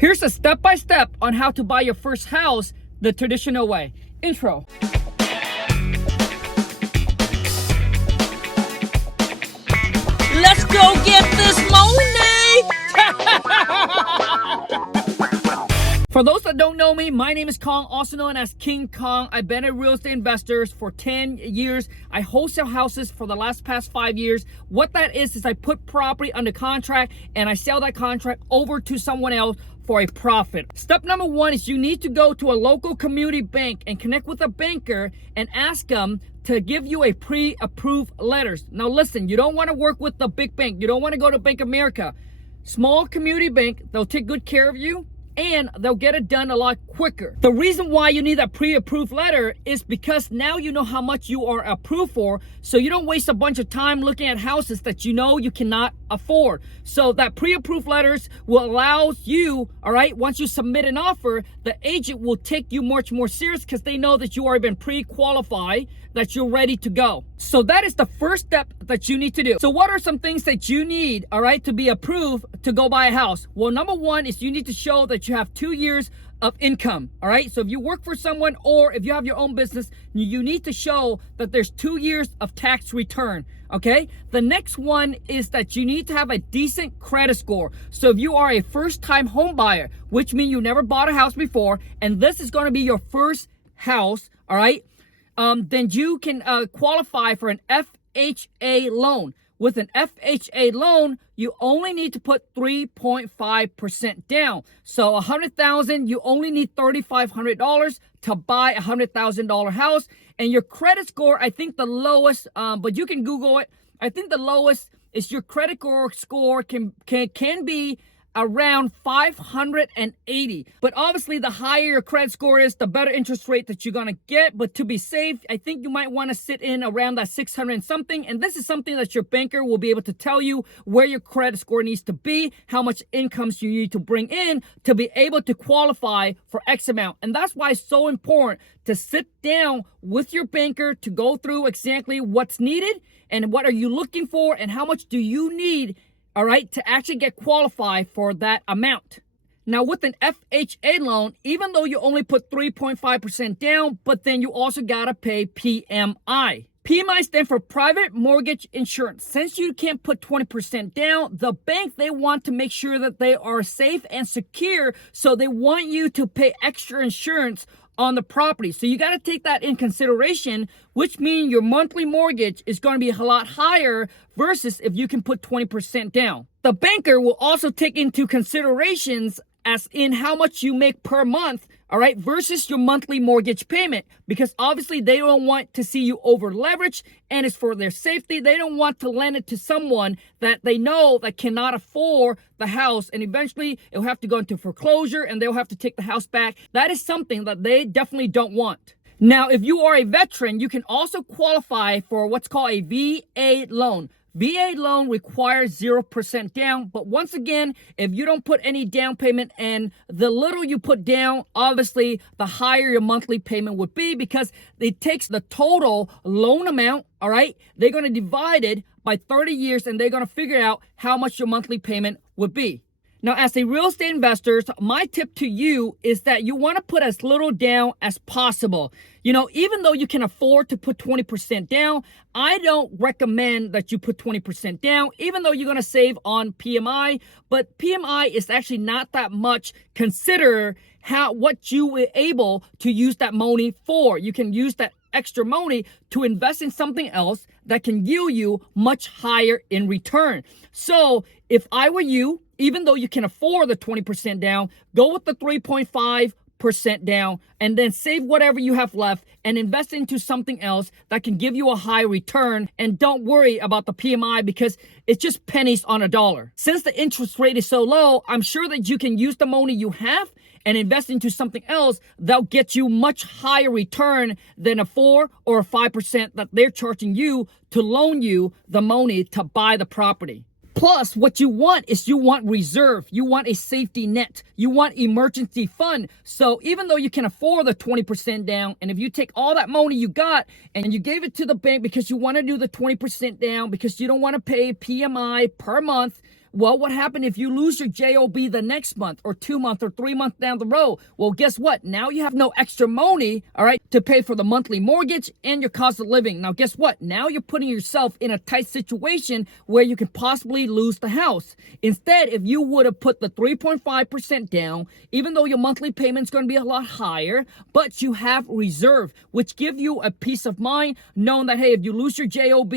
Here's a step-by-step on how to buy your first house the traditional way. Intro. Let's go get this money! For those that don't know me, my name is Khang, also known as King Khang. I've been a real estate investor for 10 years. I wholesale houses for the past 5 years. What that is I put property under contract and I sell that contract over to someone else for a profit. Step number one is you need to go to a local community bank and connect with a banker and ask them to give you a pre-approved letters. Now listen, you don't want to work with the big bank. You don't want to go to Bank of America. Small community bank, they'll take good care of you and they'll get it done a lot quicker. The reason why you need that pre-approved letter is because now you know how much you are approved for, so you don't waste a bunch of time looking at houses that you know you cannot afford. So that pre-approved letters will allow you, all right, once you submit an offer, the agent will take you much more serious because they know that you already been pre-qualified, that you're ready to go. So that is the first step that you need to do. So what are some things that you need, all right, to be approved to go buy a house? Well, number one is you need to show that you have 2 years of income, all right? So if you work for someone or if you have your own business, you need to show that there's 2 years of tax return, okay? The next one is that you need to have a decent credit score. So if you are a first-time home buyer, which means you never bought a house before, and this is gonna be your first house, all right? Then you can qualify for an FHA loan. With an FHA loan, you only need to put 3.5% down. So $100,000, you only need $3,500 to buy a $100,000 house. And your credit score, I think the lowest, but you can Google it. I think the lowest is your credit score can be around 580. But obviously the higher your credit score is, the better interest rate that you're gonna get. But to be safe, I think you might want to sit in around that 600 and something. And this is something that your banker will be able to tell you where your credit score needs to be, how much incomes you need to bring in to be able to qualify for X amount. And that's why it's so important to sit down with your banker to go through exactly what's needed and what are you looking for and how much do you need, all right, to actually get qualified for that amount. Now with an FHA loan, even though you only put 3.5% down, but then you also gotta pay PMI. PMI stands for Private Mortgage Insurance. Since you can't put 20% down, the bank, they want to make sure that they are safe and secure, so they want you to pay extra insurance on the property. So you got to take that in consideration, which means your monthly mortgage is going to be a lot higher versus if you can put 20% down. The banker will also take into considerations as in how much you make per month, all right, versus your monthly mortgage payment, because obviously they don't want to see you over leverage, and it's for their safety. They don't want to lend it to someone that they know that cannot afford the house, and eventually it'll have to go into foreclosure and they'll have to take the house back. That is something that they definitely don't want. Now, if you are a veteran, you can also qualify for what's called a VA loan. VA loan requires 0% down, but once again, if you don't put any down payment and the little you put down, obviously the higher your monthly payment would be, because it takes the total loan amount, all right? They're going to divide it by 30 years and they're going to figure out how much your monthly payment would be. Now, as a real estate investor, my tip to you is that you want to put as little down as possible. You know, even though you can afford to put 20% down, I don't recommend that you put 20% down, even though you're going to save on PMI. But PMI is actually not that much. Consider what you were able to use that money for. You can use that extra money to invest in something else that can yield you much higher in return. So if I were you, even though you can afford the 20% down, go with the 3.5% down and then save whatever you have left and invest into something else that can give you a high return. And don't worry about the PMI because it's just pennies on a dollar. Since the interest rate is so low, I'm sure that you can use the money you have and invest into something else that'll get you much higher return than a 4 or a 5% that they're charging you to loan you the money to buy the property. Plus, what you want is you want reserve. You want a safety net. You want emergency fund. So even though you can afford the 20% down, and if you take all that money you got and you gave it to the bank because you want to do the 20% down because you don't want to pay PMI per month, Well, what happened if you lose your JOB the next month or 2 months or 3 months down the road? Well, guess what? Now you have no extra money, all right, to pay for the monthly mortgage and your cost of living. Now, guess what? Now you're putting yourself in a tight situation where you can possibly lose the house. Instead, if you would have put the 3.5% down, even though your monthly payment's going to be a lot higher, but you have reserve, which give you a peace of mind knowing that, hey, if you lose your JOB,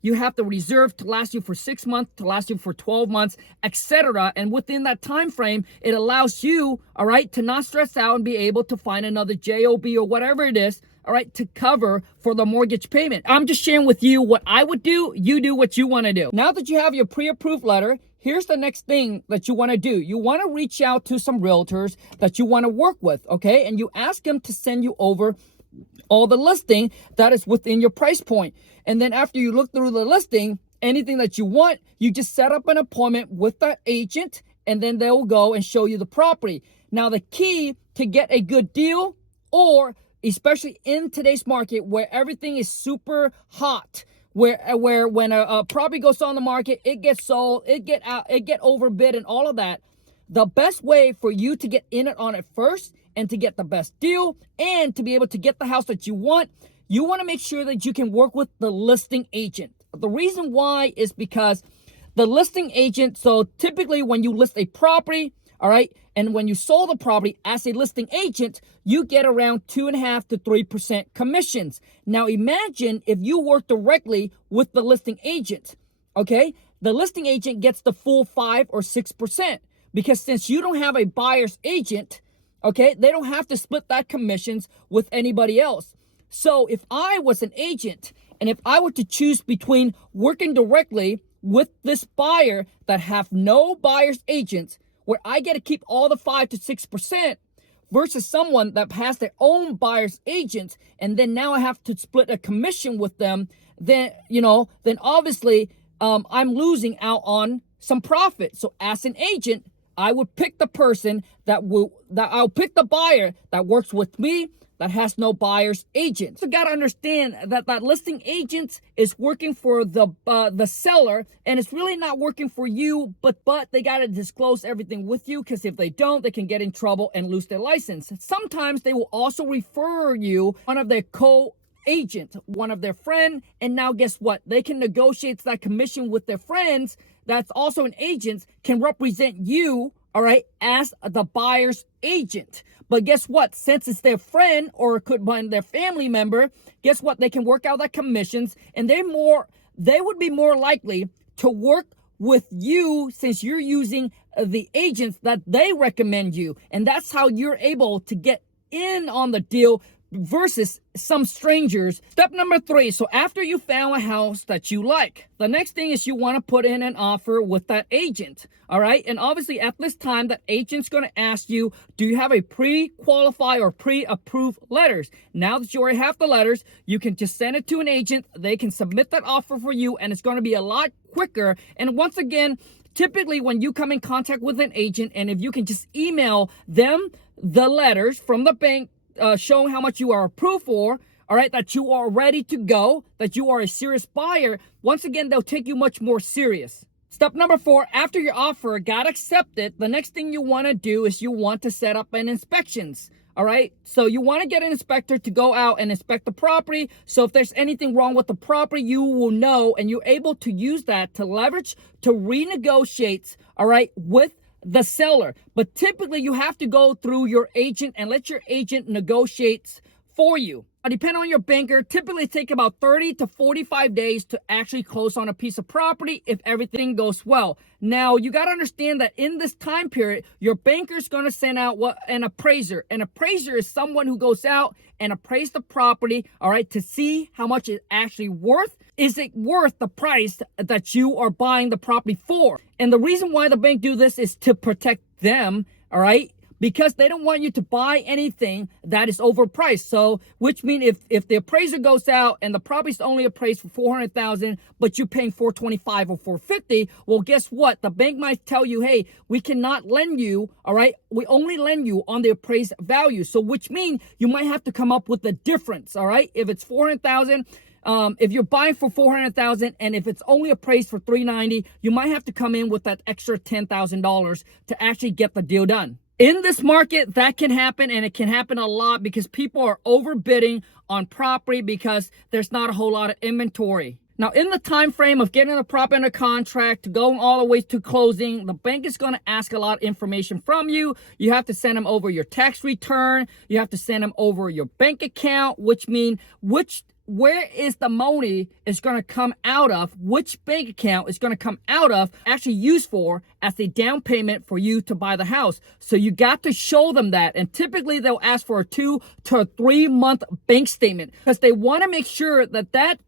you have the reserve to last you for 6 months, to last you for 12 months, etc. And within that time frame, it allows you, all right, to not stress out and be able to find another JOB or whatever it is, all right, to cover for the mortgage payment. I'm just sharing with you what I would do. You do what you want to do. Now that you have your pre-approved letter, here's the next thing that you want to do. You want to reach out to some realtors that you want to work with, okay? And you ask them to send you over all the listing that is within your price point. And then after you look through the listing, anything that you want, you just set up an appointment with that agent, and then they will go and show you the property. Now, the key to get a good deal, or especially in today's market where everything is super hot, where when a property goes on the market, it gets sold, it get overbid and all of that. The best way for you to get in it on it first and to get the best deal and to be able to get the house that you want to make sure that you can work with the listing agent. The reason why is because the listing agent, so typically when you list a property, all right, and when you sold the property as a listing agent, you get around 2.5% to 3% commissions. Now imagine if you work directly with the listing agent, okay? The listing agent gets the full 5 or 6%, because since you don't have a buyer's agent, okay, they don't have to split that commissions with anybody else. So if I was an agent and if I were to choose between working directly with this buyer that have no buyer's agents, where I get to keep all the 5 to 6%, versus someone that has their own buyer's agent, and then now I have to split a commission with them, then obviously I'm losing out on some profit. So as an agent, I would pick the person I'll pick the buyer that works with me, that has no buyer's agent. So gotta understand that listing agent is working for the seller, and it's really not working for you, but they gotta disclose everything with you, because if they don't, they can get in trouble and lose their license. Sometimes they will also refer you one of their co-agent, one of their friend, and now guess what? They can negotiate that commission with their friends that's also an agent, can represent you, all right, as the buyer's agent. But guess what? Since it's their friend, or it could be their family member, guess what? They can work out that commissions, and they would be more likely to work with you, since you're using the agents that they recommend you. And that's how you're able to get in on the deal versus some strangers. Step number 3. So after you found a house that you like, the next thing is you want to put in an offer with that agent. All right. And obviously at this time, that agent's going to ask you, do you have a pre-qualified or pre-approved letters? Now that you already have the letters, you can just send it to an agent. They can submit that offer for you, and it's going to be a lot quicker. And once again, typically when you come in contact with an agent, and if you can just email them the letters from the bank, showing how much you are approved for, all right, that you are ready to go, that you are a serious buyer, once again, they'll take you much more serious. Step number 4, after your offer got accepted, the next thing you want to do is you want to set up an inspections. All right, so you want to get an inspector to go out and inspect the property. So if there's anything wrong with the property, you will know, and you're able to use that to leverage to renegotiate, all right, with the seller. But typically you have to go through your agent and let your agent negotiate for you. Depending on your banker, typically take about 30 to 45 days to actually close on a piece of property if everything goes well. Now, you got to understand that in this time period, your banker's going to send out an appraiser. An appraiser is someone who goes out and appraise the property, all right, to see how much it's actually worth. Is it worth the price that you are buying the property for? And the reason why the bank do this is to protect them, all right? Because they don't want you to buy anything that is overpriced. So, which means if the appraiser goes out and the property's only appraised for $400,000, but you're paying $425 or $450, well, guess what? The bank might tell you, hey, we cannot lend you, all right? We only lend you on the appraised value. So, which means you might have to come up with the difference, all right? If it's $400,000, if you're buying for $400,000 and if it's only appraised for $390,000, you might have to come in with that extra $10,000 to actually get the deal done. In this market, that can happen, and it can happen a lot because people are overbidding on property because there's not a whole lot of inventory. Now, in the time frame of getting the property under contract, going all the way to closing, the bank is going to ask a lot of information from you. You have to send them over your tax return. You have to send them over your bank account, which means where is the money is going to come out of, which bank account is going to come out of, actually used for as a down payment for you to buy the house. So you got to show them that. And typically they'll ask for a 2 to 3 month bank statement because they want to make sure that that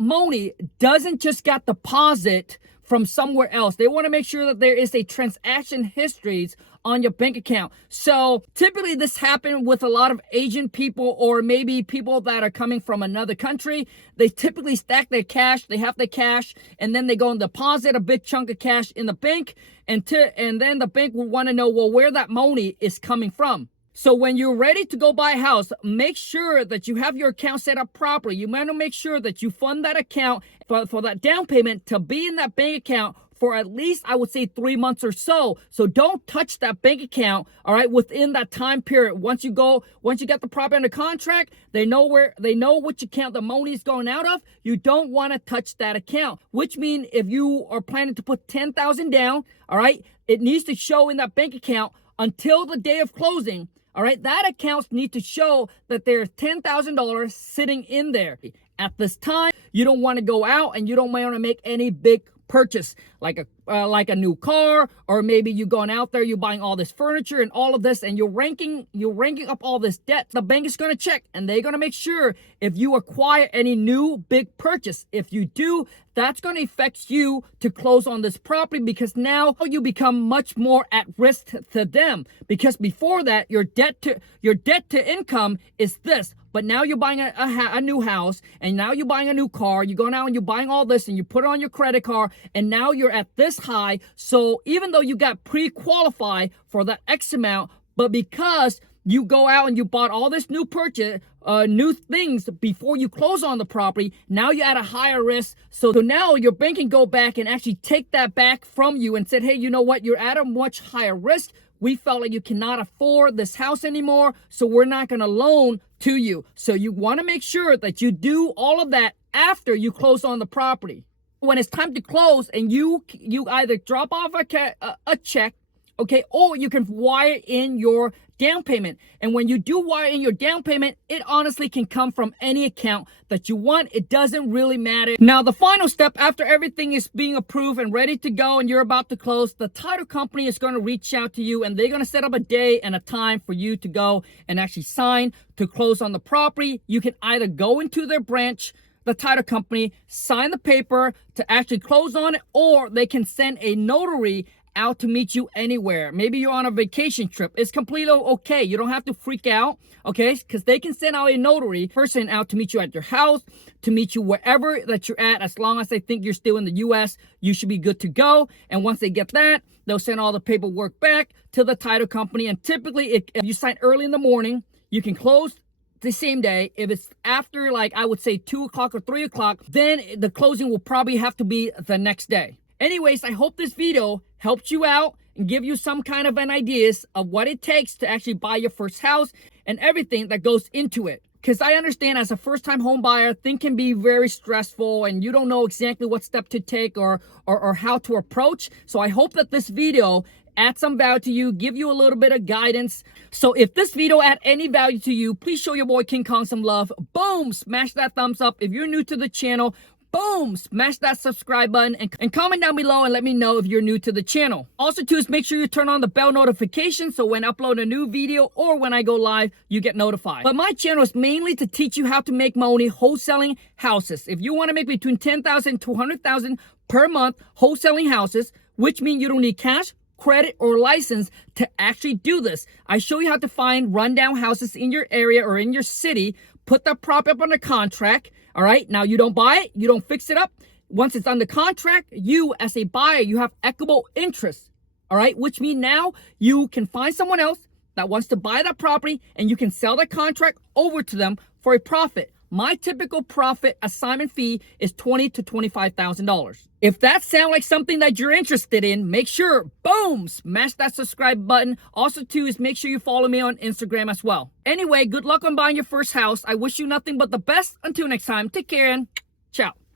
money doesn't just got deposit from somewhere else. They want to make sure that there is a transaction histories on your bank account. So typically this happens with a lot of Asian people or maybe people that are coming from another country. They typically stack their cash, they have their cash, and then they go and deposit a big chunk of cash in the bank, and then the bank will want to know, well, where that money is coming from. So when you're ready to go buy a house, make sure that you have your account set up properly. You want to make sure that you fund that account for that down payment to be in that bank account for at least, I would say, 3 months or so. So don't touch that bank account, all right, within that time period. Once you get the property under contract, they know which account the money is going out of. You don't want to touch that account, which means if you are planning to put $10,000 down, all right, it needs to show in that bank account until the day of closing. All right, that accounts need to show that there's $10,000 sitting in there. At this time, you don't want to go out and you don't want to make any big purchase like a new car, or maybe you going out there, you're buying all this furniture and all of this, and you're ranking up all this debt. The bank is going to check and they're going to make sure if you acquire any new big purchase. If you do, that's going to affect you to close on this property because now you become much more at risk to them, because before that your debt to income is this. But now you're buying a new house, and now you're buying a new car. You're going out and you're buying all this, and you put it on your credit card, and now you're at this high. So even though you got pre-qualified for that X amount, but because you go out and you bought all this new purchase, new things before you close on the property, now you're at a higher risk. So now your bank can go back and actually take that back from you and said, hey, you know what? You're at a much higher risk. We felt like you cannot afford this house anymore, so we're not going to loan to you. So you want to make sure that you do all of that after you close on the property. When it's time to close, and you either drop off a check, okay, or you can wire in your down payment. And when you do wire in your down payment, it honestly can come from any account that you want. It doesn't really matter. Now, the final step after everything is being approved and ready to go and you're about to close, the title company is going to reach out to you and they're going to set up a day and a time for you to go and actually sign to close on the property. You can either go into their branch, the title company, sign the paper to actually close on it, or they can send a notary out to meet you anywhere. Maybe you're on a vacation trip. It's completely okay. You don't have to freak out, okay? Because they can send out a notary person out to meet you at your house, to meet you wherever that you're at. As long as they think you're still in the U.S., you should be good to go. And once they get that, they'll send all the paperwork back to the title company. And typically, if you sign early in the morning, you can close the same day. If it's after, like, I would say 2 o'clock or 3 o'clock, then the closing will probably have to be the next day. Anyways, I hope this video helped you out and give you some kind of an ideas of what it takes to actually buy your first house and everything that goes into it. Because I understand as a first-time home buyer, things can be very stressful and you don't know exactly what step to take or how to approach. So I hope that this video add some value to you, give you a little bit of guidance. So if this video add any value to you, please show your boy King Kong some love. Boom, smash that thumbs up. If you're new to the channel, boom, smash that subscribe button and comment down below and let me know if you're new to the channel. Also too, is make sure you turn on the bell notification so when I upload a new video or when I go live, you get notified. But my channel is mainly to teach you how to make money wholesaling houses. If you want to make between $10,000 to $100,000 per month wholesaling houses, which means you don't need cash, credit, or license to actually do this. I show you how to find rundown houses in your area or in your city, put that property up under contract. All right, now you don't buy it, you don't fix it up. Once it's under contract, you as a buyer, you have equitable interest. All right, which means now you can find someone else that wants to buy that property and you can sell that contract over to them for a profit. My typical profit assignment fee is $20,000 to $25,000. If that sounds like something that you're interested in, make sure, boom, smash that subscribe button. Also, too, is make sure you follow me on Instagram as well. Anyway, good luck on buying your first house. I wish you nothing but the best. Until next time, take care and ciao.